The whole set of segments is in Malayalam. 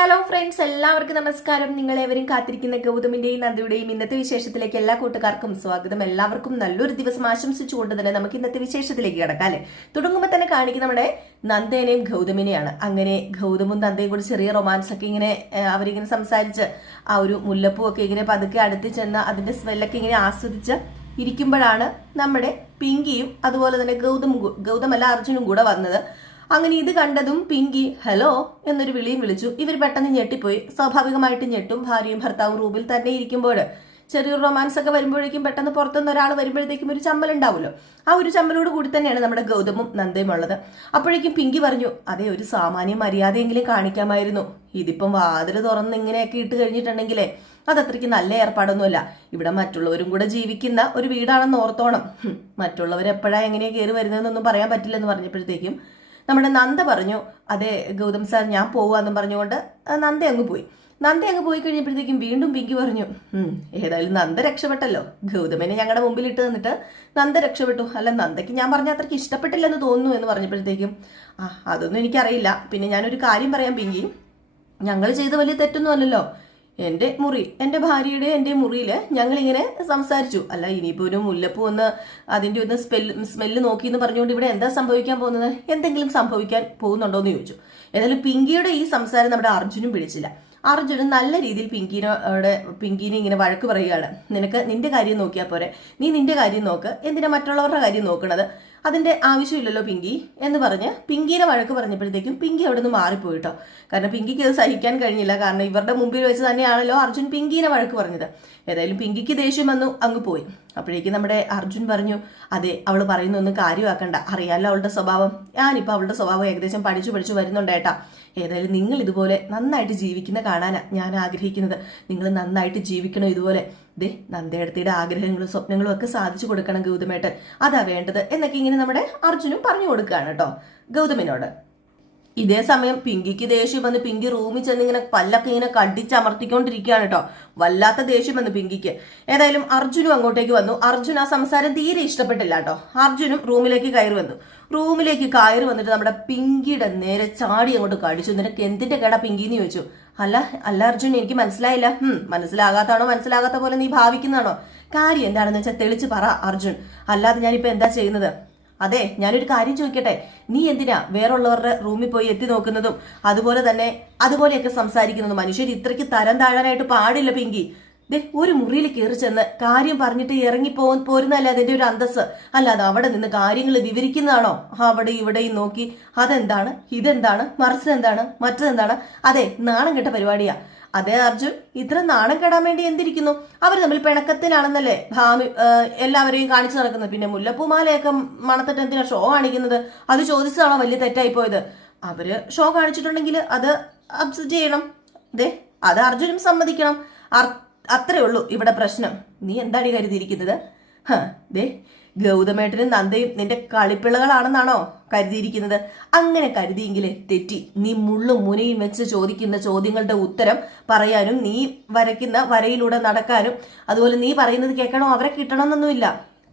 ഹലോ ഫ്രണ്ട്സ്, എല്ലാവർക്കും നമസ്കാരം. നിങ്ങളേവരും കാത്തിരിക്കുന്ന ഗൗതമിന്റെയും നന്ദയുടെയും ഇന്നത്തെ വിശേഷത്തിലേക്ക് എല്ലാ കൂട്ടുകാർക്കും സ്വാഗതം. എല്ലാവർക്കും നല്ലൊരു ദിവസം ആശംസിച്ചുകൊണ്ട് തന്നെ നമുക്ക് ഇന്നത്തെ വിശേഷത്തിലേക്ക് കിടക്കാം അല്ലെ. തുടങ്ങുമ്പോൾ തന്നെ കാണിക്കുന്ന നമ്മുടെ നന്ദേനെയും ഗൗതമിനെയാണ്. അങ്ങനെ ഗൗതമും നന്ദയും കൂടി ചെറിയ റൊമാൻസ് ഒക്കെ ഇങ്ങനെ അവരിങ്ങനെ സംസാരിച്ച് ആ ഒരു മുല്ലപ്പൂ ഒക്കെ ഇങ്ങനെ പതുക്കെ അടുത്ത് ചെന്ന് അതിന്റെ സ്മെല്ലൊക്കെ ഇങ്ങനെ ആസ്വദിച്ച് ഇരിക്കുമ്പോഴാണ് നമ്മുടെ പിങ്കിയും അതുപോലെ തന്നെ ഗൗതമല്ല അർജുനും കൂടെ വന്നത്. അങ്ങനെ ഇത് കണ്ടതും പിങ്കി ഹലോ എന്നൊരു വിളിയും വിളിച്ചു. ഇവർ പെട്ടെന്ന് ഞെട്ടിപ്പോയി. സ്വാഭാവികമായിട്ട് ഞെട്ടും. ഭാര്യയും ഭർത്താവും റൂമിൽ തന്നെ ഇരിക്കുമ്പോൾ ചെറിയൊരു റൊമാൻസ് ഒക്കെ വരുമ്പോഴേക്കും പെട്ടെന്ന് പുറത്തുനിന്ന് ഒരാൾ വരുമ്പോഴത്തേക്കും ഒരു ചമ്മലുണ്ടാവുമല്ലോ. ആ ഒരു ചമ്മലോട് കൂടി തന്നെയാണ് നമ്മുടെ ഗൗതമും നന്ദയും ഉള്ളത്. അപ്പോഴേക്കും പിങ്കി പറഞ്ഞു, അതെ, ഒരു സാമാന്യ മര്യാദയെങ്കിലും കാണിക്കാമായിരുന്നു. ഇതിപ്പം വാതിൽ തുറന്ന് ഇങ്ങനെയൊക്കെ ഇട്ട് കഴിഞ്ഞിട്ടുണ്ടെങ്കിലേ അതത്രയ്ക്ക് നല്ല ഏർപ്പാടൊന്നുമല്ല. ഇവിടെ മറ്റുള്ളവരും കൂടെ ജീവിക്കുന്ന ഒരു വീടാണെന്ന് ഓർത്തോണം. മറ്റുള്ളവരെപ്പോഴാ എങ്ങനെയാ കയറി വരുന്നതെന്നൊന്നും പറയാൻ പറ്റില്ലെന്ന് പറഞ്ഞപ്പോഴത്തേക്കും നമ്മുടെ നന്ദ പറഞ്ഞു, അതെ ഗൗതം സാർ, ഞാൻ പോവാന്നും പറഞ്ഞുകൊണ്ട് നന്ദ അങ്ങ് പോയി കഴിഞ്ഞപ്പോഴത്തേക്കും വീണ്ടും പിങ്കി പറഞ്ഞു, ഏതായാലും നന്ദ രക്ഷപ്പെട്ടല്ലോ. ഗൗതമനെ ഞങ്ങളുടെ മുമ്പിൽ ഇട്ട് തന്നിട്ട് നന്ദ രക്ഷപ്പെട്ടു. അല്ല, നന്ദയ്ക്ക് ഞാൻ പറഞ്ഞ അത്രയ്ക്ക് ഇഷ്ടപ്പെട്ടില്ലെന്ന് തോന്നുന്നു എന്ന് പറഞ്ഞപ്പോഴത്തേക്കും അതൊന്നും എനിക്കറിയില്ല. പിന്നെ ഞാനൊരു കാര്യം പറയാം പിങ്കി, ഞങ്ങൾ ചെയ്ത വലിയ തെറ്റൊന്നും അല്ലല്ലോ. എൻ്റെ ഭാര്യയുടെ എൻ്റെ മുറിയിൽ ഞങ്ങളിങ്ങനെ സംസാരിച്ചു. അല്ല, ഇനിയിപ്പോൾ ഒരു മുല്ലപ്പൂ ഒന്ന് അതിൻ്റെ ഒന്ന് സ്മെല്ല് നോക്കി എന്ന് പറഞ്ഞുകൊണ്ട് ഇവിടെ എന്താ സംഭവിക്കാൻ പോകുന്നത്? എന്തെങ്കിലും സംഭവിക്കാൻ പോകുന്നുണ്ടോ എന്ന് ചോദിച്ചു. ഏതായാലും പിങ്കിയുടെ ഈ സംസാരം നമ്മുടെ അർജുനും പിടിച്ചില്ല. അർജുനും നല്ല രീതിയിൽ പിങ്കീനെ ഇങ്ങനെ വഴക്ക് പറയുകയാണ്. നിനക്ക് നിന്റെ കാര്യം നോക്കിയാൽ പോരെ, നീ നിന്റെ കാര്യം നോക്ക്, എന്തിനാ മറ്റുള്ളവരുടെ കാര്യം നോക്കണത്? അതിന്റെ ആവശ്യമില്ലല്ലോ പിങ്കി എന്ന് പറഞ്ഞ് പിങ്കീനെ വഴക്ക് പറഞ്ഞപ്പോഴത്തേക്കും പിങ്കി അവിടെ നിന്ന് മാറിപ്പോയിട്ടോ. കാരണം പിങ്കിക്ക് അത് സഹിക്കാൻ കഴിഞ്ഞില്ല. കാരണം ഇവരുടെ മുമ്പിൽ വെച്ച് തന്നെയാണല്ലോ അർജുൻ പിങ്കീനെ വഴക്ക് പറഞ്ഞത്. ഏതായാലും പിങ്കിക്ക് ദേഷ്യം വന്നു, അങ്ങ് പോയി. അപ്പോഴേക്കും നമ്മുടെ അർജുൻ പറഞ്ഞു, അതെ, അവൾ പറയുന്നൊന്നും കാര്യമാക്കണ്ട, അറിയാലോ അവളുടെ സ്വഭാവം. ഞാനിപ്പോൾ അവളുടെ സ്വഭാവം ഏകദേശം പഠിച്ചു വരുന്നുണ്ടേട്ടാ. ഏതായാലും നിങ്ങൾ ഇതുപോലെ നന്നായിട്ട് ജീവിക്കുന്ന കാണാനാ ഞാൻ ആഗ്രഹിക്കുന്നത്. നിങ്ങൾ നന്നായിട്ട് ജീവിക്കണം ഇതുപോലെ. ദേ, നന്ദയടത്തിയുടെ ആഗ്രഹങ്ങളും സ്വപ്നങ്ങളും ഒക്കെ സാധിച്ചു കൊടുക്കണം ഗൗതമേട്ടൻ, അതാ വേണ്ടത് എന്നൊക്കെ ഇങ്ങനെ നമ്മുടെ അർജുനും പറഞ്ഞു കൊടുക്കുകയാണ് കേട്ടോ ഗൗതമിനോട്. ഇതേ സമയം പിങ്കിക്ക് ദേഷ്യം വന്ന് പിങ്കി റൂമിൽ ചെന്ന് ഇങ്ങനെ പല്ലൊക്കെ ഇങ്ങനെ കടിച്ചമർത്തിക്കൊണ്ടിരിക്കുകയാണ് കേട്ടോ. വല്ലാത്ത ദേഷ്യം വന്നു പിങ്കിക്ക്. ഏതായാലും അർജുനും അങ്ങോട്ടേക്ക് വന്നു. അർജുൻ ആ സംസാരം തീരെ ഇഷ്ടപ്പെട്ടില്ല കേട്ടോ. അർജുനും റൂമിലേക്ക് കയറി വന്നിട്ട് നമ്മുടെ പിങ്കിയുടെ നേരെ ചാടി അങ്ങോട്ട് കടിച്ചു. നിനക്ക് എന്തിന്റെ കേടാ പിങ്കി എന്ന് ചോദിച്ചു. അല്ല അർജുൻ, എനിക്ക് മനസ്സിലായില്ല. മനസ്സിലാകാത്താണോ, മനസ്സിലാകാത്ത പോലെ നീ ഭാവിക്കുന്നതാണോ? കാര്യം എന്താണെന്ന് വെച്ചാൽ തെളിച്ച് പറ അർജുൻ, അല്ലാതെ ഞാനിപ്പോ എന്താ ചെയ്യുന്നത്? അതെ, ഞാനൊരു കാര്യം ചോദിക്കട്ടെ, നീ എന്തിനാ വേറുള്ളവരുടെ റൂമിൽ പോയി എത്തി നോക്കുന്നതും അതുപോലെയൊക്കെ സംസാരിക്കുന്നതും? മനുഷ്യർ ഇത്രയ്ക്ക് തരം താഴാനായിട്ട് പാടില്ല പിങ്കി. ഒരു മുറിയിൽ കയറി ചെന്ന് കാര്യം പറഞ്ഞിട്ട് ഇറങ്ങി പോരുന്നല്ലേ അതിന്റെ ഒരു അന്തസ്. അല്ലാതെ അവിടെ നിന്ന് കാര്യങ്ങൾ വിവരിക്കുന്നതാണോ? അവിടെ ഇവിടെയും നോക്കി അതെന്താണ്, ഇതെന്താണ്, മറിച്ചതെന്താണ്, മറ്റതെന്താണ്? അതെ, നാണം കെട്ട പരിപാടിയാ. അതെ അർജുൻ, ഇത്ര നാണം കെടാൻ വേണ്ടി എന്തിരിക്കുന്നു? അവർ തമ്മിൽ പിണക്കത്തിലാണെന്നല്ലേ ഭാമി എല്ലാവരെയും കാണിച്ചു നടക്കുന്നത്. പിന്നെ മുല്ലപ്പൂമാലയൊക്കെ മണത്തിട്ട് എന്തിനാ ഷോ കാണിക്കുന്നത്? അത് ചോദിച്ചതാണോ വലിയ തെറ്റായി പോയത്? അവര് ഷോ കാണിച്ചിട്ടുണ്ടെങ്കിൽ അത് അബ്സർവ് ചെയ്യണം. അത് അർജുനും സമ്മതിക്കണം. അത്രേ ഉള്ളൂ ഇവിടെ പ്രശ്നം. നീ എന്താണ് കരുതിയിരിക്കുന്നത്? ഗൗതമേട്ടനും നന്ദയും നിന്റെ കളിപ്പിള്ളകളാണെന്നാണോ കരുതിയിരിക്കുന്നത്? അങ്ങനെ കരുതിയെങ്കിലേ തെറ്റി. നീ മുള്ളും മുനയും വെച്ച് ചോദിക്കുന്ന ചോദ്യങ്ങളുടെ ഉത്തരം പറയാനും നീ വരയ്ക്കുന്ന വരയിലൂടെ നടക്കാനും അതുപോലെ നീ പറയുന്നത് കേൾക്കണോ അവരെ കിട്ടണമെന്നൊന്നുമില്ല.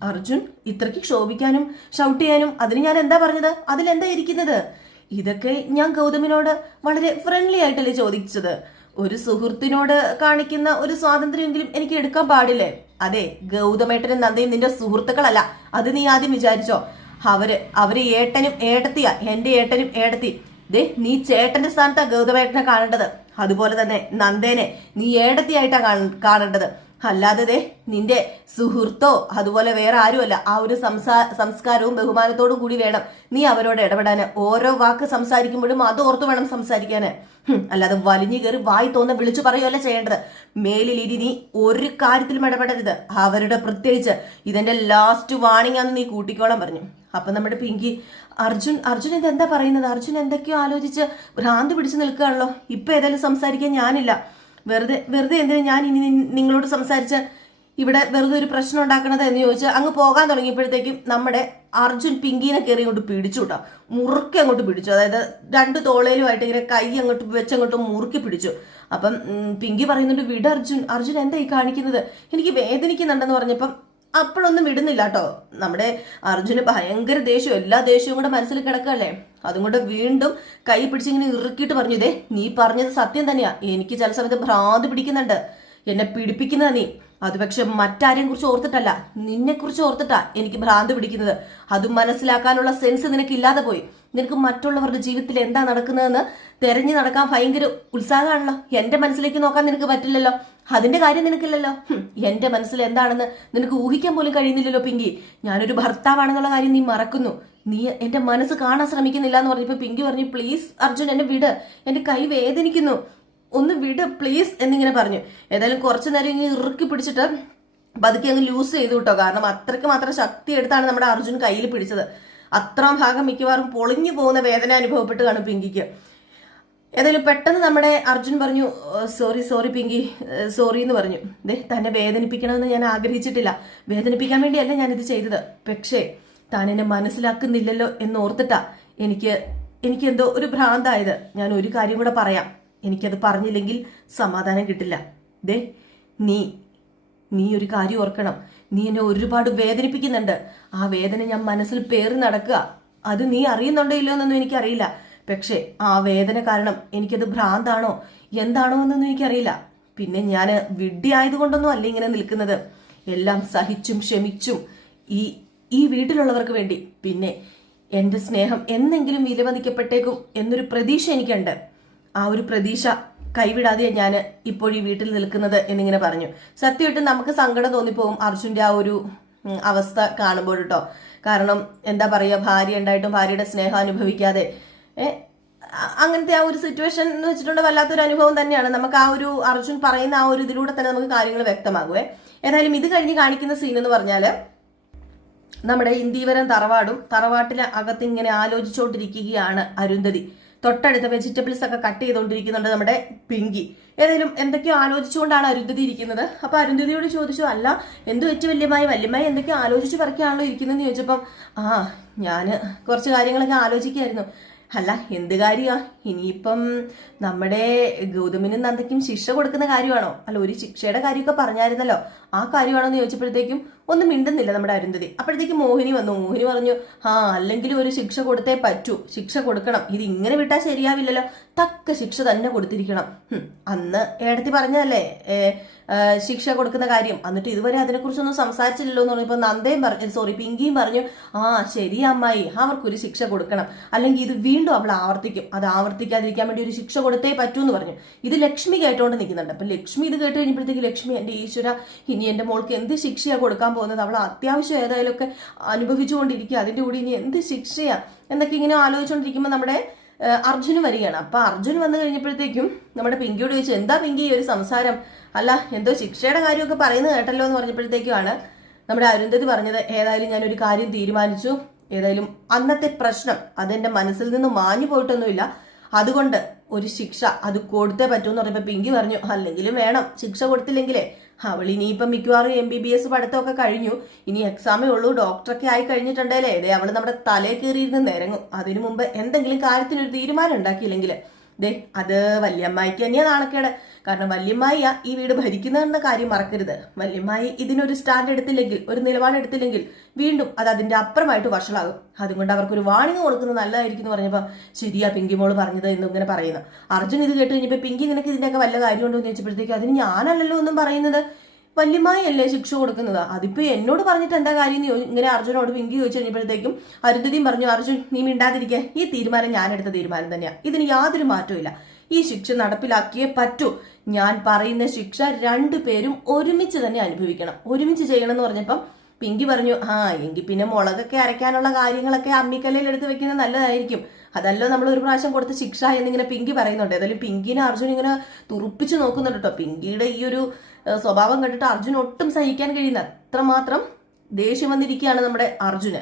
അർജുൻ, ഇത്രയ്ക്ക് ക്ഷോഭിക്കാനും ഷൗട്ട് ചെയ്യാനും അതിന് ഞാൻ എന്താ പറഞ്ഞത്? അതിലെന്താ ഇരിക്കുന്നത്? ഇതൊക്കെ ഞാൻ ഗൗതമിനോട് വളരെ ഫ്രണ്ട്ലി ആയിട്ടല്ലേ ചോദിച്ചത്. ഒരു സുഹൃത്തിനോട് കാണിക്കുന്ന ഒരു സ്വാതന്ത്ര്യമെങ്കിലും എനിക്ക് എടുക്കാൻ പാടില്ലേ? അതെ, ഗൗതമേട്ടനും നന്ദയും നിന്റെ സുഹൃത്തുക്കളല്ല, അത് നീ ആദ്യം വിചാരിച്ചോ. അവര് ഏട്ടനും ഏട്ടത്തിയാ, എന്റെ ഏട്ടനും ഏട്ടത്തി. നീ ചേട്ടന്റെ സ്ഥാനത്താ ഗൗതമേട്ടനെ കാണേണ്ടത്. അതുപോലെ തന്നെ നന്ദേനെ നീ ഏടത്തിയായിട്ടാ കാണേണ്ടത്. അല്ലാതെ നിന്റെ സുഹൃത്തോ അതുപോലെ വേറെ ആരുമല്ല. ആ ഒരു സംസ്കാരവും ബഹുമാനത്തോടും കൂടി വേണം നീ അവരോട് ഇടപെടാന്. ഓരോ വാക്ക് സംസാരിക്കുമ്പോഴും അത് ഓർത്തു വേണം സംസാരിക്കാന്. അല്ലാതെ വലിഞ്ഞു കയറി വായി തോന്ന വിളിച്ചു പറയുകയല്ല ചെയ്യേണ്ടത്. മേലിൽ ഇനി നീ ഒരു കാര്യത്തിലും ഇടപെടരുത്. അവരുടെ പ്രത്യേകിച്ച് ഇതെന്റെ ലാസ്റ്റ് വാണിംഗ് ആണെന്ന് നീ കൂട്ടിക്കോളാൻ പറഞ്ഞു. അപ്പൊ നമ്മുടെ പിങ്കി, അർജുൻ ഇതെന്താ പറയുന്നത്? അർജുൻ എന്തൊക്കെയോ ആലോചിച്ച് ഭ്രാന്തി പിടിച്ചു നിൽക്കുകയാണല്ലോ. ഇപ്പൊ ഏതായാലും സംസാരിക്കാൻ ഞാനില്ല. വെറുതെ എന്തിനാ ഞാൻ ഇനി നിങ്ങളോട് സംസാരിച്ച് ഇവിടെ വെറുതെ ഒരു പ്രശ്നം ഉണ്ടാക്കണത് എന്ന് ചോദിച്ച് അങ്ങ് പോകാൻ തുടങ്ങിയപ്പോഴത്തേക്കും നമ്മുടെ അർജുൻ പിങ്കീനെ കയറി അങ്ങോട്ട് പിടിച്ചു കേട്ടോ. മുറുക്കി അങ്ങോട്ട് പിടിച്ചു. അതായത് രണ്ട് തോളയിലുമായിട്ട് ഇങ്ങനെ കൈ അങ്ങോട്ട് വെച്ചങ്ങോട്ട് മുറുക്കി പിടിച്ചു. അപ്പം പിങ്കി പറയുന്നുണ്ട്, വിട അർജുൻ എന്താ ഈ കാണിക്കുന്നത്? എനിക്ക് വേദനിക്കുന്നുണ്ടെന്ന് പറഞ്ഞപ്പം അപ്പോഴൊന്നും വിടുന്നില്ല കേട്ടോ. നമ്മുടെ അർജുന് ഭയങ്കര ദേഷ്യം, എല്ലാ ദേഷ്യവും കൂടെ മനസ്സിൽ കിടക്കല്ലേ. അതുകൊണ്ട് വീണ്ടും കൈ പിടിച്ചിങ്ങനെ ഇറുക്കിയിട്ട് പറഞ്ഞു, ഇതേ നീ പറഞ്ഞത് സത്യം തന്നെയാ, എനിക്ക് ചില സമയത്ത് ഭ്രാന്ത് പിടിക്കുന്നുണ്ട്, എന്നെ പിടിപ്പിക്കുന്നതാ നീ. അത് പക്ഷെ മറ്റാരെയും കുറിച്ച് ഓർത്തിട്ടല്ല, നിന്നെ കുറിച്ച് ഓർത്തിട്ടാ എനിക്ക് ഭ്രാന്ത് പിടിക്കുന്നത്. അത് മനസ്സിലാക്കാനുള്ള സെൻസ് നിനക്ക് ഇല്ലാതെ പോയി. നിനക്ക് മറ്റുള്ളവരുടെ ജീവിതത്തിൽ എന്താ നടക്കുന്നതെന്ന് തെരഞ്ഞു നടക്കാൻ ഭയങ്കര ഉത്സാഹമാണല്ലോ. എന്റെ മനസ്സിലേക്ക് നോക്കാൻ നിനക്ക് പറ്റില്ലല്ലോ, അതിന്റെ കാര്യം നിനക്കില്ലല്ലോ. എന്റെ മനസ്സിൽ എന്താണെന്ന് നിനക്ക് ഊഹിക്കാൻ പോലും കഴിയുന്നില്ലല്ലോ പിങ്കി. ഞാനൊരു ഭർത്താവാണെന്നുള്ള കാര്യം നീ മറക്കുന്നു. നീ എന്റെ മനസ്സ് കാണാൻ ശ്രമിക്കുന്നില്ല എന്ന് പറഞ്ഞപ്പോ പിങ്കി പറഞ്ഞു, പ്ലീസ് അർജുൻ എന്നെ വിട്, എന്റെ കൈ വേദനിക്കുന്നു, ഒന്ന് വിട് പ്ലീസ് എന്നിങ്ങനെ പറഞ്ഞു. ഏതായാലും കുറച്ചു നേരം ഇങ്ങനെ ഇറുക്കി പിടിച്ചിട്ട് പതുക്കെ അങ്ങ് ലൂസ് ചെയ്തു കേട്ടോ. കാരണം അത്രയ്ക്ക് മാത്രം ശക്തി എടുത്താണ് നമ്മുടെ അർജുൻ കയ്യിൽ പിടിച്ചത്. അത്രാം ഭാഗം മിക്കവാറും പൊളിഞ്ഞു പോകുന്ന വേദന അനുഭവപ്പെട്ട് കാണും പിങ്കിക്ക്. ഏതായാലും പെട്ടെന്ന് നമ്മുടെ അർജുൻ പറഞ്ഞു, സോറി പിങ്കി, സോറി എന്ന് പറഞ്ഞു. തന്നെ വേദനിപ്പിക്കണമെന്ന് ഞാൻ ആഗ്രഹിച്ചിട്ടില്ല, വേദനിപ്പിക്കാൻ വേണ്ടിയല്ല ഞാനിത് ചെയ്തത്. പക്ഷേ താൻ എന്നെ മനസ്സിലാക്കുന്നില്ലല്ലോ എന്നോർത്തിട്ടാ എനിക്ക് എന്തോ ഒരു ഭ്രാന്തായത്. ഞാൻ ഒരു കാര്യം കൂടെ പറയാം, എനിക്കത് പറഞ്ഞില്ലെങ്കിൽ സമാധാനം കിട്ടില്ല. നീ ഒരു കാര്യം ഓർക്കണം, നീ എന്നെ ഒരുപാട് വേദനിപ്പിക്കുന്നുണ്ട്. ആ വേദന ഞാൻ മനസ്സിൽ പേറി നടക്കുക. അത് നീ അറിയുന്നുണ്ടോ ഇല്ലയോ എന്നൊന്നും എനിക്കറിയില്ല. പക്ഷെ ആ വേദന കാരണം എനിക്കത് ഭ്രാന്താണോ എന്താണോ എന്നൊന്നും എനിക്കറിയില്ല. പിന്നെ ഞാൻ വിഡ്ഢി ആയതുകൊണ്ടൊന്നും അല്ല ഇങ്ങനെ നിൽക്കുന്നത്. എല്ലാം സഹിച്ചും ക്ഷമിച്ചും ഈ വീട്ടിലുള്ളവർക്ക് വേണ്ടി, പിന്നെ എന്റെ സ്നേഹം എന്നെങ്കിലും വിലമതിക്കപ്പെട്ടേക്കും എന്നൊരു പ്രതീക്ഷ എനിക്കുണ്ട്. ആ ഒരു പ്രതീക്ഷ കൈവിടാതെയാണ് ഞാൻ ഇപ്പോൾ ഈ വീട്ടിൽ നിൽക്കുന്നത് എന്നിങ്ങനെ പറഞ്ഞു. സത്യമായിട്ടും നമുക്ക് സങ്കടം തോന്നിപ്പോകും അർജുന്റെ ആ ഒരു അവസ്ഥ കാണുമ്പോൾ കേട്ടോ. കാരണം എന്താ പറയുക, ഭാര്യ ഉണ്ടായിട്ടും ഭാര്യയുടെ സ്നേഹം അനുഭവിക്കാതെ അങ്ങനത്തെ ആ ഒരു സിറ്റുവേഷൻ എന്ന് വെച്ചിട്ടുണ്ട് വല്ലാത്തൊരു അനുഭവം തന്നെയാണ്. നമുക്ക് ആ ഒരു അർജുൻ പറയുന്ന ആ ഒരു ഇതിലൂടെ തന്നെ നമുക്ക് കാര്യങ്ങൾ വ്യക്തമാകുവേ. ഏതായാലും ഇത് കഴിഞ്ഞ് കാണിക്കുന്ന സീൻ എന്ന് പറഞ്ഞാല് നമ്മുടെ ഇന്ദീവരം തറവാട്ടിലെ അകത്ത് ഇങ്ങനെ ആലോചിച്ചുകൊണ്ടിരിക്കുകയാണ് അരുന്ധതി. തൊട്ടടുത്ത വെജിറ്റബിൾസ് ഒക്കെ കട്ട് ചെയ്തുകൊണ്ടിരിക്കുന്നുണ്ട് നമ്മുടെ പിങ്കി. ഏതായാലും എന്തൊക്കെയോ ആലോചിച്ചുകൊണ്ടാണ് അരുന്ധതി ഇരിക്കുന്നത്. അപ്പൊ അരുന്ധതിയോട് ചോദിച്ചു, അല്ല എന്ത് വെച്ച് വല്യമായി എന്തൊക്കെയോ ആലോചിച്ച് പറക്കാണല്ലോ ഇരിക്കുന്നതെന്ന് ചോദിച്ചപ്പം ഞാന് കുറച്ച് കാര്യങ്ങളൊക്കെ ആലോചിക്കായിരുന്നു. അല്ല എന്ത് കാര്യമാ, ഇനിയിപ്പം നമ്മുടെ ഗൗതമിനും നന്ദയ്ക്കും ശിക്ഷ കൊടുക്കുന്ന കാര്യമാണോ? അല്ല ഒരു ശിക്ഷയുടെ കാര്യമൊക്കെ പറഞ്ഞായിരുന്നല്ലോ, ആ കാര്യമാണോ എന്ന് ചോദിച്ചപ്പോഴത്തേക്കും ഒന്നും മിണ്ടുന്നില്ല നമ്മുടെ അരുന്ധതി. അപ്പോഴത്തേക്കും മോഹിനി വന്നു. മോഹിനി പറഞ്ഞു, അല്ലെങ്കിലും ഒരു ശിക്ഷ കൊടുത്തേ പറ്റൂ, ശിക്ഷ കൊടുക്കണം, ഇത് ഇങ്ങനെ വിട്ടാൽ ശരിയാവില്ലല്ലോ, തക്ക ശിക്ഷ തന്നെ കൊടുത്തിരിക്കണം. അന്ന് ഏടത്തി പറഞ്ഞതല്ലേ ശിക്ഷ കൊടുക്കുന്ന കാര്യം, എന്നിട്ട് ഇതുവരെ അതിനെക്കുറിച്ചൊന്നും സംസാരിച്ചില്ലല്ലോ എന്ന് പറഞ്ഞപ്പോൾ നന്ദയും പറഞ്ഞു, പിങ്കിയും പറഞ്ഞു, ശരി അമ്മായി, അവർക്കൊരു ശിക്ഷ കൊടുക്കണം, അല്ലെങ്കിൽ ഇത് വീണ്ടും അവൾ ആവർത്തിക്കും, അത് ആവർത്തിക്കാതിരിക്കാൻ വേണ്ടി ഒരു ശിക്ഷ കൊടുത്തേ പറ്റൂ എന്ന് പറഞ്ഞു. ഇത് ലക്ഷ്മി കേട്ടോണ്ട് നിൽക്കുന്നുണ്ട്. അപ്പൊ ലക്ഷ്മി ഇത് കേട്ട് കഴിഞ്ഞപ്പോഴത്തേക്ക് ലക്ഷ്മി, എന്റെ ഈശ്വര, ഇനി എന്റെ മോൾക്ക് എന്ത് ശിക്ഷയാണ് കൊടുക്കാൻ പോകുന്നത്, അവൾ അത്യാവശ്യം ഏതായാലും ഒക്കെ അനുഭവിച്ചുകൊണ്ടിരിക്കുക, അതിന്റെ കൂടി ഇനി എന്ത് ശിക്ഷയാ എന്നൊക്കെ ഇങ്ങനെ ആലോചിച്ചുകൊണ്ടിരിക്കുമ്പോൾ നമ്മുടെ അർജുന് വരികയാണ്. അപ്പൊ അർജുൻ വന്നു കഴിഞ്ഞപ്പോഴത്തേക്കും നമ്മുടെ പിങ്കിയോട് ചോദിച്ചു, എന്താ പിങ്കി ഒരു സംസാരം, അല്ല എന്തോ ശിക്ഷയുടെ കാര്യമൊക്കെ പറയുന്നത് കേട്ടല്ലോ എന്ന് പറഞ്ഞപ്പോഴത്തേക്കുമാണ് നമ്മുടെ അരുന്ധതി പറഞ്ഞത്, ഏതായാലും ഞാനൊരു കാര്യം തീരുമാനിച്ചു, ഏതായാലും അന്നത്തെ പ്രശ്നം അതെന്റെ മനസ്സിൽ നിന്ന് മാഞ്ഞു പോയിട്ടൊന്നുമില്ല, അതുകൊണ്ട് ഒരു ശിക്ഷ അത് കൊടുത്തേ പറ്റൂന്ന് പറഞ്ഞപ്പോ പിങ്കി പറഞ്ഞു, അല്ലെങ്കിലും വേണം, ശിക്ഷ കൊടുത്തില്ലെങ്കിലേ അവൾ ഇനിയിപ്പം മിക്കവാറും MBBS പഠിത്തമൊക്കെ കഴിഞ്ഞു, ഇനി എക്സാമേ ഉള്ളൂ, ഡോക്ടറൊക്കെ ആയി കഴിഞ്ഞിട്ടുണ്ടല്ലേ, ഇതേ അവള് നമ്മുടെ തലേ കയറിയിരുന്ന് നിരങ്ങും. അതിനു മുമ്പ് എന്തെങ്കിലും കാര്യത്തിനൊരു തീരുമാനം ഉണ്ടാക്കിയില്ലെങ്കിൽ അത് വല്യമ്മായിക്ക് തന്നെയാ നാണക്കേട്. കാരണം വല്യമ്മായി ഈ വീട് ഭരിക്കുന്നതെന്ന കാര്യം മറക്കരുത്. വല്യമ്മായി ഇതിനൊരു സ്റ്റാൻഡ് എടുത്തില്ലെങ്കിൽ, ഒരു നിലപാട് എടുത്തില്ലെങ്കിൽ വീണ്ടും അത് അതിന്റെ അപ്പുറമായിട്ട് വഷളാകും. അതുകൊണ്ട് അവർക്കൊരു വാണിംഗ് കൊടുക്കുന്നത് നല്ലതായിരിക്കും എന്ന് പറഞ്ഞപ്പോ ശരിയാ പിങ്കി മോള് പറഞ്ഞത് എന്നും ഇങ്ങനെ പറയുന്നു. അർജുൻ ഇത് കേട്ട് കഴിഞ്ഞപ്പോ, പിങ്കി നിനക്ക് ഇതിന്റെയൊക്കെ വല്ല കാര്യമുണ്ടോ എന്ന് ചോദിച്ചപ്പോഴത്തേക്ക്, അതിന് ഞാനല്ലല്ലോ ഒന്നും പറയുന്നത്, വല്യമായി അല്ലേ ശിക്ഷ കൊടുക്കുന്നത്, അതിപ്പോ എന്നോട് പറഞ്ഞിട്ട് എന്താ കാര്യം ഇങ്ങനെ അർജുനോട് പിങ്കി ചോദിച്ചു കഴിഞ്ഞപ്പോഴത്തേക്കും അരുന്ധതിയും പറഞ്ഞു, അർജുൻ നീ മിണ്ടാതിരിക്കുക, ഈ തീരുമാനം ഞാൻ എടുത്ത തീരുമാനം തന്നെയാ, ഇതിന് യാതൊരു മാറ്റവും ഇല്ല, ഈ ശിക്ഷ നടപ്പിലാക്കിയേ പറ്റൂ, ഞാൻ പറയുന്ന ശിക്ഷ രണ്ടുപേരും ഒരുമിച്ച് തന്നെ അനുഭവിക്കണം, ഒരുമിച്ച് ചെയ്യണം എന്ന് പറഞ്ഞപ്പം പിങ്കി പറഞ്ഞു, എങ്കിൽ പിന്നെ മുളകൊക്കെ അരയ്ക്കാനുള്ള കാര്യങ്ങളൊക്കെ അമ്മിക്കല്ലിൽ എടുത്ത് വെക്കുന്നത് നല്ലതായിരിക്കും, അതല്ലോ നമ്മൾ ഒരു പ്രാവശ്യം കൊടുത്ത ശിക്ഷ എന്നിങ്ങനെ പിങ്കി പറയുന്നുണ്ട്. ഏതായാലും പിങ്കിനെ അർജുൻ ഇങ്ങനെ തുറപ്പിച്ച് നോക്കുന്നുണ്ട് കേട്ടോ. പിങ്കിയുടെ ഈ ഒരു സ്വഭാവം കണ്ടിട്ട് അർജുൻ ഒട്ടും സഹിക്കാൻ കഴിയുന്ന അത്രമാത്രം ദേഷ്യം വന്നിരിക്കുകയാണ് നമ്മുടെ അർജുന്.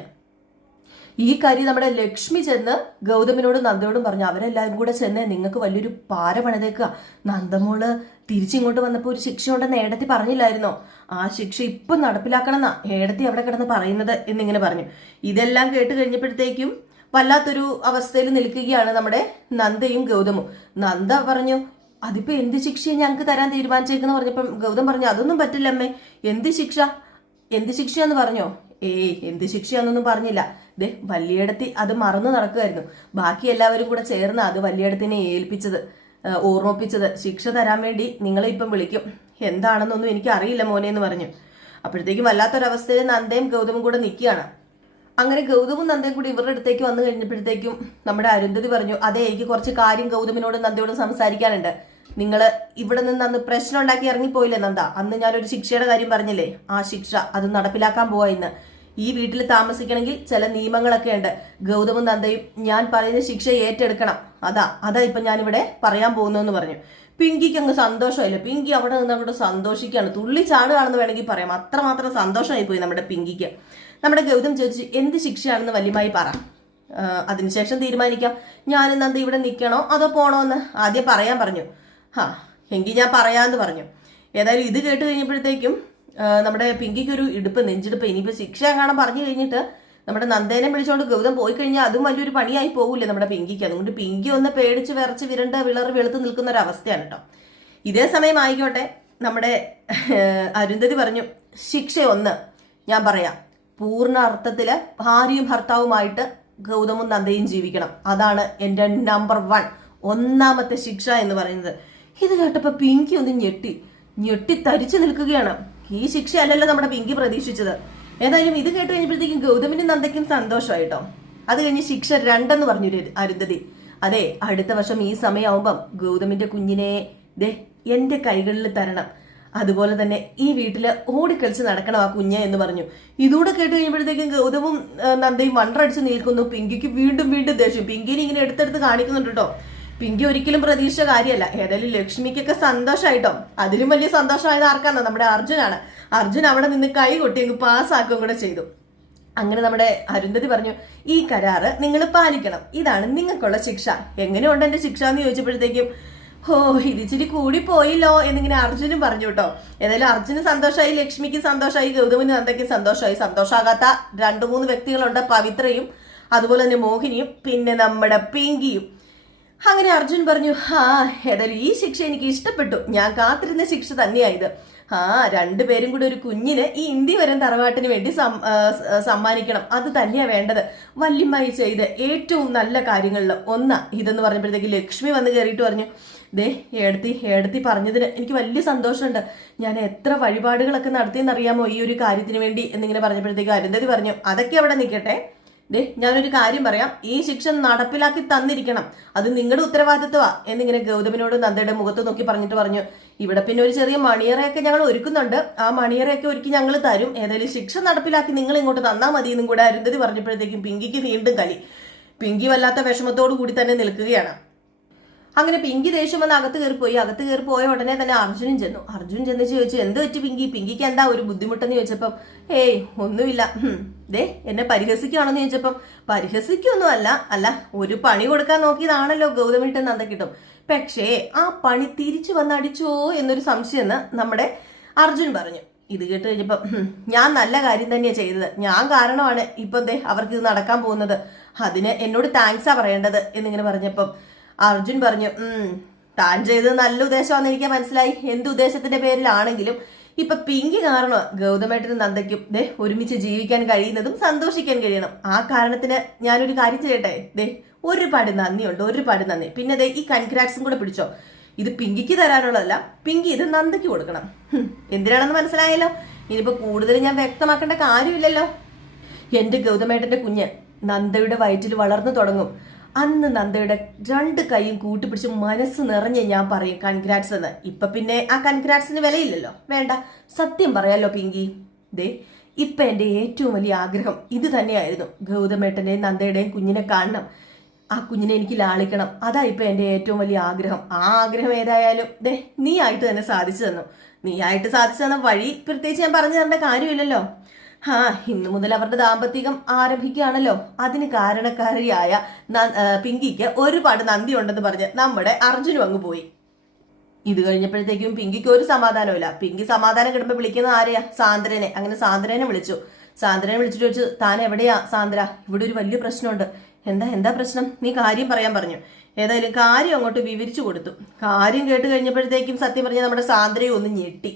ഈ കാര്യം നമ്മുടെ ലക്ഷ്മി ചെന്ന് ഗൗതമിനോടും നന്ദയോടും പറഞ്ഞു, അവരെല്ലാവരും കൂടെ ചെന്ന് നിങ്ങൾക്ക് വലിയൊരു പാര പണിതേക്കുക, നന്ദമോള് തിരിച്ചിങ്ങോട്ട് വന്നപ്പോൾ ഒരു ശിക്ഷ ഉണ്ടെന്ന് ഏടത്തി പറഞ്ഞില്ലായിരുന്നോ, ആ ശിക്ഷ ഇപ്പം നടപ്പിലാക്കണം എന്നാ ഏടത്തി അവിടെ കിടന്ന് പറയുന്നത് എന്നിങ്ങനെ പറഞ്ഞു. ഇതെല്ലാം കേട്ട് കഴിഞ്ഞപ്പോഴത്തേക്കും വല്ലാത്തൊരു അവസ്ഥയിൽ നിൽക്കുകയാണ് നമ്മുടെ നന്ദയും ഗൗതമും. നന്ദ പറഞ്ഞു, അതിപ്പോ എന്ത് ശിക്ഷയെ ഞങ്ങൾക്ക് തരാൻ തീരുമാനിച്ചേക്കെന്ന് പറഞ്ഞപ്പം ഗൗതം പറഞ്ഞു, അതൊന്നും പറ്റില്ല അമ്മേ, എന്ത് ശിക്ഷ, എന്ത് ശിക്ഷയാന്ന് പറഞ്ഞോ? എന്ത് ശിക്ഷയാന്നൊന്നും പറഞ്ഞില്ല. വല്യേടത്തി അത് മറന്നു നടക്കുമായിരുന്നു. ബാക്കി എല്ലാവരും കൂടെ ചേർന്ന് അത് വല്യേടത്തിനെ ഏൽപ്പിച്ചത്, ഓർമ്മിപ്പിച്ചത്. ശിക്ഷ തരാൻ വേണ്ടി നിങ്ങളെ ഇപ്പം വിളിക്കും. എന്താണെന്നൊന്നും എനിക്ക് അറിയില്ല മോനെ എന്ന് പറഞ്ഞു. അപ്പോഴത്തേക്കും വല്ലാത്തൊരവസ്ഥയിൽ നന്ദയും ഗൗതമും കൂടെ നിൽക്കുകയാണ്. അങ്ങനെ ഗൗതമും നന്ദയും കൂടി ഇവരുടെ അടുത്തേക്ക് വന്നു കഴിഞ്ഞപ്പോഴത്തേക്കും നമ്മുടെ അരുന്ധതി പറഞ്ഞു, അതെ, എനിക്ക് കുറച്ച് കാര്യം ഗൗതമിനോടും നന്ദയോടും സംസാരിക്കാനുണ്ട്. നിങ്ങൾ ഇവിടെ നിന്ന് അന്ന് പ്രശ്നം ഉണ്ടാക്കി ഇറങ്ങിപ്പോയില്ലേ നന്ദ? അന്ന് ഞാനൊരു ശിക്ഷയുടെ കാര്യം പറഞ്ഞില്ലേ? ആ ശിക്ഷ അത് നടപ്പിലാക്കാൻ പോവാ ഇന്ന്. ഈ വീട്ടിൽ താമസിക്കണമെങ്കിൽ ചില നിയമങ്ങളൊക്കെ ഉണ്ട്. ഗൗതമും നന്ദയും ഞാൻ പറയുന്ന ശിക്ഷ ഏറ്റെടുക്കണം. അതാ ഇപ്പൊ ഞാനിവിടെ പറയാൻ പോകുന്നു പറഞ്ഞു. പിങ്കിക്ക് അങ്ങ് സന്തോഷമായില്ല. പിങ്കി അവിടെ നിന്ന് അങ്ങോട്ട് സന്തോഷിക്കുകയാണ്, തുള്ളി ചാടുകയാണെന്ന് വേണമെങ്കിൽ പറയാം. അത്രമാത്രം സന്തോഷമായി പോയി നമ്മുടെ പിങ്കിക്ക്. നമ്മുടെ ഗൗതം ചോദിച്ചു, എന്ത് ശിക്ഷയാണെന്ന് വല്യമായി പറ, അതിനുശേഷം തീരുമാനിക്കാം ഞാനും നന്ദി ഇവിടെ നിൽക്കണോ അതോ പോണോന്ന് ആദ്യം പറയാൻ പറഞ്ഞു. എങ്കിൽ ഞാൻ പറയാന്ന് പറഞ്ഞു. ഏതായാലും ഇത് കേട്ട് കഴിഞ്ഞപ്പോഴത്തേക്കും നമ്മുടെ പിങ്കിക്കൊരു നെഞ്ചിടുപ്പ്. ഇനിയിപ്പോ ശിക്ഷ കാണാൻ പറഞ്ഞു കഴിഞ്ഞിട്ട് നമ്മുടെ നന്ദേനെ വിളിച്ചോണ്ട് ഗൗതം പോയി കഴിഞ്ഞാൽ അതും വലിയൊരു പണിയായി പോകില്ലേ നമ്മുടെ പിങ്കിക്ക്. അതുകൊണ്ട് പിങ്കി ഒന്ന് പേടിച്ച് വിറച്ച് വെളുത്ത് നിൽക്കുന്ന ഒരു അവസ്ഥയാണ് കേട്ടോ. ഇതേ സമയം ആയിക്കോട്ടെ, നമ്മുടെ അരുന്ധതി പറഞ്ഞു, ശിക്ഷ ഒന്ന് ഞാൻ പറയാം. പൂർണ്ണ അർത്ഥത്തില് ഭാര്യയും ഭർത്താവുമായിട്ട് ഗൗതമും നന്ദയും ജീവിക്കണം. അതാണ് എന്റെ നമ്പർ 1 ഒന്നാമത്തെ ശിക്ഷ എന്ന് പറയുന്നത്. ഇത് കേട്ടപ്പോ പിങ്കി ഒന്ന് ഞെട്ടി തരിച്ചു നിൽക്കുകയാണ്. ഈ ശിക്ഷ അല്ലല്ലോ നമ്മുടെ പിങ്കി പ്രതീക്ഷിച്ചത്. ഏതായാലും ഇത് കേട്ട് കഴിഞ്ഞപ്പോഴത്തേക്കും ഗൗതമിനും നന്ദയ്ക്കും സന്തോഷമായിട്ടോ. അത് കഴിഞ്ഞ് ശിക്ഷ 2 എന്ന് പറഞ്ഞു അരുന്ധതി. അതെ, അടുത്ത വർഷം ഈ സമയമാവുമ്പം ഗൗതമിന്റെ കുഞ്ഞിനെ എന്റെ കൈകളിൽ തരണം. അതുപോലെ തന്നെ ഈ വീട്ടില് ഓടിക്കളിച്ച് നടക്കണം ആ കുഞ്ഞ് എന്ന് പറഞ്ഞു. ഇതൂടെ കേട്ട് കഴിയുമ്പോഴത്തേക്കും ഗൗതമും നന്ദയും വണ്ടടിച്ച് നിൽക്കുന്നു. പിങ്കിക്ക് വീണ്ടും ദേഷ്യം. പിങ്കിനെ ഇങ്ങനെ എടുത്തെടുത്ത് കാണിക്കുന്നുണ്ട് കേട്ടോ. പിങ്കി ഒരിക്കലും പ്രതീക്ഷിച്ച കാര്യമല്ല. ഏതായാലും ലക്ഷ്മിക്കൊക്കെ സന്തോഷമായിട്ടോ. അതിലും വലിയ സന്തോഷമായത് ആർക്കാന്നോ? നമ്മുടെ അർജുനാണ്. അർജുൻ അവിടെ നിന്ന് കൈ കൊട്ടി അങ്ങ് പാസ്സാക്കുകയും കൂടെ ചെയ്തു. അങ്ങനെ നമ്മുടെ അരുന്ധതി പറഞ്ഞു, ഈ കരാറ് നിങ്ങൾ പാലിക്കണം. ഇതാണ് നിങ്ങൾക്കുള്ള ശിക്ഷ. എങ്ങനെയുണ്ട് എന്റെ ശിക്ഷ എന്ന് ചോദിച്ചപ്പോഴത്തേക്കും, ഇതിച്ചിരി കൂടി പോയില്ലോ എന്നിങ്ങനെ അർജുനും പറഞ്ഞു കേട്ടോ. ഏതായാലും അർജുന് സന്തോഷമായി, ലക്ഷ്മിക്ക് സന്തോഷമായി, ഗൗതമിന് നന്ദയ്ക്കും സന്തോഷമായി. സന്തോഷാകാത്ത 2-3 വ്യക്തികളുണ്ട്, പവിത്രയും അതുപോലെ തന്നെ മോഹിനിയും പിന്നെ നമ്മുടെ പിങ്കിയും. അങ്ങനെ അർജുൻ പറഞ്ഞു, ഏതായാലും ഈ ശിക്ഷ എനിക്ക് ഇഷ്ടപ്പെട്ടു. ഞാൻ കാത്തിരുന്ന ശിക്ഷ തന്നെയായത്. 2 പേരും കൂടി ഒരു കുഞ്ഞിന് ഈ ഇന്ത്യ വരം തറവാട്ടിന് വേണ്ടി സമ്മാനിക്കണം. അത് തന്നെയാ വേണ്ടത്. വല്യമ്മായി ചെയ്ത് ഏറ്റവും നല്ല കാര്യങ്ങളിൽ ഒന്നാ ഇതെന്ന് പറഞ്ഞപ്പോഴത്തേക്ക് ലക്ഷ്മി വന്ന് കയറിയിട്ട് പറഞ്ഞു, ഏടത്തി പറഞ്ഞതിന് എനിക്ക് വലിയ സന്തോഷമുണ്ട്. ഞാൻ എത്ര വഴിപാടുകളൊക്കെ നടത്തിയെന്നറിയാമോ ഈ ഒരു കാര്യത്തിന് വേണ്ടി എന്നിങ്ങനെ പറഞ്ഞപ്പോഴത്തേക്ക് അരുന്ധതി പറഞ്ഞു, അതൊക്കെ അവിടെ നിൽക്കട്ടെ. ഞാനൊരു കാര്യം പറയാം, ഈ ശിക്ഷ നടപ്പിലാക്കി തന്നിരിക്കണം. അത് നിങ്ങളുടെ ഉത്തരവാദിത്വമാ എന്നിങ്ങനെ ഗൗതമിനോട് നന്ദയുടെ മുഖത്ത് നോക്കി പറഞ്ഞിട്ട് പറഞ്ഞു, ഇവിടെ പിന്നെ ഒരു ചെറിയ മണിയറയൊക്കെ ഞങ്ങൾ ഒരുക്കുന്നുണ്ട്. ആ മണിയറയൊക്കെ ഒരുക്കി ഞങ്ങൾ തരും. ഏതായാലും ശിക്ഷ നടപ്പിലാക്കി നിങ്ങൾ ഇങ്ങോട്ട് തന്നാൽ മതി എന്നും കൂടെ അരുന്ധതി പറഞ്ഞപ്പോഴത്തേക്കും പിങ്കിക്ക് വീണ്ടും കലി. പിങ്കി വല്ലാത്ത വിഷമത്തോടു കൂടി തന്നെ നിൽക്കുകയാണ്. അങ്ങനെ പിങ്കി ദേഷ്യം വന്ന് അകത്ത് കയറിപ്പോയി. അകത്ത് കയറിപ്പോയ ഉടനെ തന്നെ അർജുനും ചെന്നു. അർജുൻ ചെന്ന് ചോദിച്ചു, എന്ത് പറ്റി പിങ്കിക്ക് എന്താ ഒരു ബുദ്ധിമുട്ടെന്ന് ചോദിച്ചപ്പം, ഒന്നുമില്ല. എന്നെ പരിഹസിക്കുകയാണെന്ന് ചോദിച്ചപ്പം, പരിഹസിക്കൊന്നും അല്ല ഒരു പണി കൊടുക്കാൻ നോക്കിയതാണല്ലോ ഗൗതമിട്ട് നന്ദ കിട്ടും. പക്ഷേ ആ പണി തിരിച്ചു വന്നടിച്ചോ എന്നൊരു സംശയം എന്ന് നമ്മുടെ അർജുൻ പറഞ്ഞു. ഇത് കേട്ട് കഴിഞ്ഞപ്പം, ഞാൻ നല്ല കാര്യം തന്നെയാണ് ചെയ്തത്. ഞാൻ കാരണമാണ് ഇപ്പൊ അവർക്ക് ഇത് നടക്കാൻ പോകുന്നത്. അതിന് എന്നോട് താങ്ക്സാ പറയേണ്ടത് എന്നിങ്ങനെ പറഞ്ഞപ്പം അർജുൻ പറഞ്ഞു, താൻ ചെയ്തത് നല്ല ഉദ്ദേശമാണെന്ന് എനിക്ക് മനസ്സിലായി. എന്ത് ഉദ്ദേശത്തിന്റെ പേരിലാണെങ്കിലും ഇപ്പൊ പിങ്കി കാരണം ഗൗതമേട്ടനും നന്ദയ്ക്കും ഒരുമിച്ച് ജീവിക്കാൻ കഴിയുന്നതും സന്തോഷിക്കാൻ കഴിയണം. ആ കാരണത്തിന് ഞാനൊരു കാര്യം ചെയ്യട്ടെ. ഒരുപാട് നന്ദി. പിന്നെ ഈ കൺഗ്രാറ്റ്സും കൂടെ പിടിച്ചോ. ഇത് പിങ്കിക്ക് തരാനുള്ളതല്ല, പിങ്കി ഇത് നന്ദയ്ക്ക് കൊടുക്കണം. എന്തിനാണെന്ന് മനസ്സിലായല്ലോ. ഇനിയിപ്പോ കൂടുതൽ ഞാൻ വ്യക്തമാക്കേണ്ട കാര്യമില്ലല്ലോ. എന്റെ ഗൗതമേട്ടന്റെ കുഞ്ഞ് നന്ദയുടെ വയറ്റിൽ വളർന്നു തുടങ്ങും. അന്ന് നന്ദയുടെ 2 കൈയും കൂട്ടിപ്പിടിച്ച് മനസ്സ് നിറഞ്ഞ് ഞാൻ പറയും കൺഗ്രാറ്റ്സ് എന്ന്. ഇപ്പൊ പിന്നെ ആ കൺഗ്രാറ്റ്സിന് വിലയില്ലല്ലോ. വേണ്ട, സത്യം പറയാലോ പിങ്കി. ഇപ്പൊ എന്റെ ഏറ്റവും വലിയ ആഗ്രഹം ഇത് തന്നെയായിരുന്നു. ഗൗതമേട്ടന്റെയും നന്ദയുടെയും കുഞ്ഞിനെ കാണണം. ആ കുഞ്ഞിനെ എനിക്ക് ലാളിക്കണം. അതാ ഇപ്പൊ എന്റെ ഏറ്റവും വലിയ ആഗ്രഹം. ആ ആഗ്രഹം ഏതായാലും നീ ആയിട്ട് തന്നെ സാധിച്ചു തന്നു. നീ ആയിട്ട് സാധിച്ചു തന്ന വഴി പ്രത്യേകിച്ച് ഞാൻ പറഞ്ഞു തരേണ്ട കാര്യമില്ലല്ലോ. ഇന്നു മുതൽ അവരുടെ ദാമ്പത്തികം ആരംഭിക്കുകയാണല്ലോ. അതിന് കാരണക്കാരിയായ പിങ്കിക്ക് ഒരുപാട് നന്ദി ഉണ്ടെന്ന് പറഞ്ഞ് നമ്മുടെ അർജുനും അങ്ങ് പോയി. ഇത് കഴിഞ്ഞപ്പോഴത്തേക്കും പിങ്കിക്ക് ഒരു സമാധാനമില്ല. പിങ്കി സമാധാനം കിട്ടുമ്പോൾ വിളിക്കുന്നത് ആരെയാ? സാന്ദ്രനെ. അങ്ങനെ സാന്ദ്രനെ വിളിച്ചു. സാന്ദ്രനെ വിളിച്ചിട്ട് ചോദിച്ചു, താൻ എവിടെയാ സാന്ദ്ര? ഇവിടെ ഒരു വലിയ പ്രശ്നമുണ്ട്. എന്താ പ്രശ്നം? നീ കാര്യം പറയാൻ പറഞ്ഞു. ഏതായാലും കാര്യം അങ്ങോട്ട് വിവരിച്ചു കൊടുത്തു. കാര്യം കേട്ട് കഴിഞ്ഞപ്പോഴത്തേക്കും സത്യം പറഞ്ഞ നമ്മുടെ സാന്ദ്രയെ ഒന്ന് ഞെട്ടി.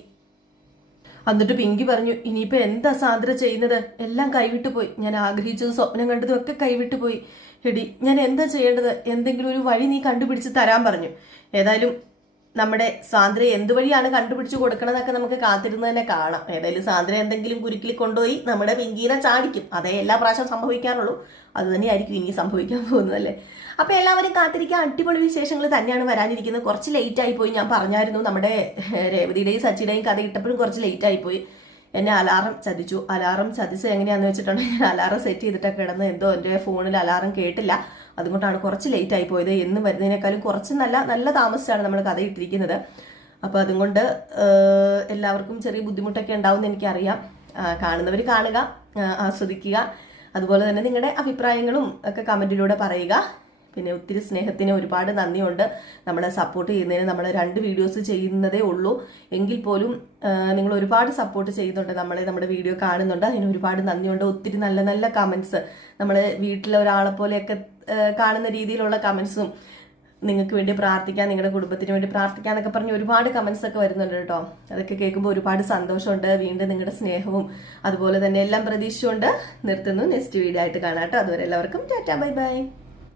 എന്നിട്ട് പിങ്കി പറഞ്ഞു, ഇനിയിപ്പോൾ എന്താ സാന്ദ്ര ചെയ്യുന്നത്? എല്ലാം കൈവിട്ടു പോയി. ഞാൻ ആഗ്രഹിച്ചതും സ്വപ്നം കണ്ടതും ഒക്കെ കൈവിട്ടു പോയി. എടി, ഞാൻ എന്താ ചെയ്യേണ്ടത്? എന്തെങ്കിലും ഒരു വഴി നീ കണ്ടുപിടിച്ച് തരാൻ പറഞ്ഞു. ഏതായാലും നമ്മുടെ സാന്ദ്ര എന്ത് വഴിയാണ് കണ്ടുപിടിച്ച് കൊടുക്കണമെന്നൊക്കെ നമുക്ക് കാത്തിരുന്ന് തന്നെ കാണാം. ഏതായാലും സാന്ദ്ര എന്തെങ്കിലും കുരുക്കിൽ കൊണ്ടുപോയി നമ്മുടെ പിങ്കീനെ ചാടിക്കും. അതേ എല്ലാ പ്രാവശ്യം സംഭവിക്കാറുള്ളൂ. അത് തന്നെയായിരിക്കും ഇനി സംഭവിക്കാൻ പോകുന്നതല്ലേ. അപ്പോൾ എല്ലാവരും കാത്തിരിക്കുക. അടിപൊളി വിശേഷങ്ങൾ തന്നെയാണ് വരാനിരിക്കുന്നത്. കുറച്ച് ലേറ്റ് ആയിപ്പോയി, ഞാൻ പറഞ്ഞായിരുന്നു. നമ്മുടെ രേവതിയുടെയും സച്ചിയുടെയും കഥ ഇട്ടപ്പോഴും കുറച്ച് ലേറ്റ് ആയിപ്പോയി. എന്നെ അലാറം ചതിച്ചു. അലാറം ചതിച്ച് എങ്ങനെയാണെന്ന് വെച്ചിട്ടുണ്ടെങ്കിൽ അലാറം സെറ്റ് ചെയ്തിട്ടൊക്കെ കിടന്ന് എന്തോ എൻ്റെ ഫോണിൽ അലാറം കേട്ടില്ല. അതുകൊണ്ടാണ് കുറച്ച് ലേറ്റ് ആയി പോയത്. എന്നും വരുന്നതിനേക്കാളും കുറച്ച് നല്ല താമസിച്ചാണ് നമ്മൾ കഥ ഇട്ടിരിക്കുന്നത്. അപ്പോൾ അതുകൊണ്ട് എല്ലാവർക്കും ചെറിയ ബുദ്ധിമുട്ടൊക്കെ ഉണ്ടാവുമെന്ന് എനിക്കറിയാം. കാണുന്നവർ കാണുക, ആസ്വദിക്കുക. അതുപോലെ തന്നെ നിങ്ങളുടെ അഭിപ്രായങ്ങളും ഒക്കെ കമൻറ്റിലൂടെ പറയുക. പിന്നെ ഒത്തിരി സ്നേഹത്തിന് ഒരുപാട് നന്ദിയുണ്ട്. നമ്മളെ സപ്പോർട്ട് ചെയ്യുന്നതിന്. നമ്മൾ 2 വീഡിയോസ് ചെയ്യുന്നതേ ഉള്ളൂ, എങ്കിൽ പോലും നിങ്ങൾ ഒരുപാട് സപ്പോർട്ട് ചെയ്യുന്നുണ്ട്. നമ്മുടെ വീഡിയോ കാണുന്നുണ്ട്. അതിന് ഒരുപാട് നന്ദിയുണ്ട്. ഒത്തിരി നല്ല നല്ല കമൻസ്, നമ്മൾ വീട്ടിലെ ഒരാളെ പോലെയൊക്കെ കാണുന്ന രീതിയിലുള്ള കമൻസും, നിങ്ങൾക്ക് വേണ്ടി പ്രാർത്ഥിക്കാൻ, നിങ്ങളുടെ കുടുംബത്തിന് വേണ്ടി പ്രാർത്ഥിക്കാൻ എന്നൊക്കെ പറഞ്ഞ് ഒരുപാട് കമൻസ് ഒക്കെ വരുന്നുണ്ട് കേട്ടോ. അതൊക്കെ കേൾക്കുമ്പോൾ ഒരുപാട് സന്തോഷമുണ്ട്. വീണ്ടും നിങ്ങളുടെ സ്നേഹവും അതുപോലെ തന്നെ എല്ലാം പ്രതീക്ഷിച്ചുകൊണ്ട് നിർത്തുന്നു. നെക്സ്റ്റ് വീഡിയോ ആയിട്ട് കാണാം കേട്ടോ. അതുവരെ എല്ലാവർക്കും ടാറ്റാ, ബൈ ബൈ.